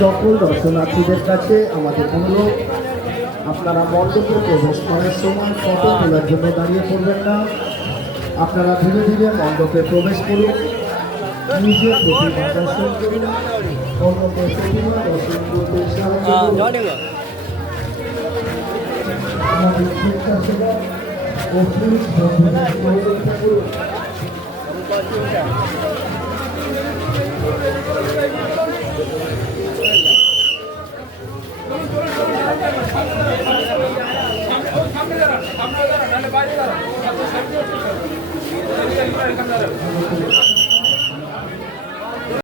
সকল দর্শনার্থীদের কাছে আমাদের অনুরোধ, আপনারা মণ্ডপে প্রবেশ করার সময় ফটো তোলার জন্য দাঁড়িয়ে পড়বেন না। আপনারা ধীরে ধীরে মণ্ডপে প্রবেশ করুন, নিজের প্রতিমা দর্শন করুন, অন্যদের প্রতিমা দর্শন করতে সাহায্য করুন। আমাদের স্বেচ্ছাসেবা ও পুলিশ বন্ধুদের সহযোগিতা করুন। সামনে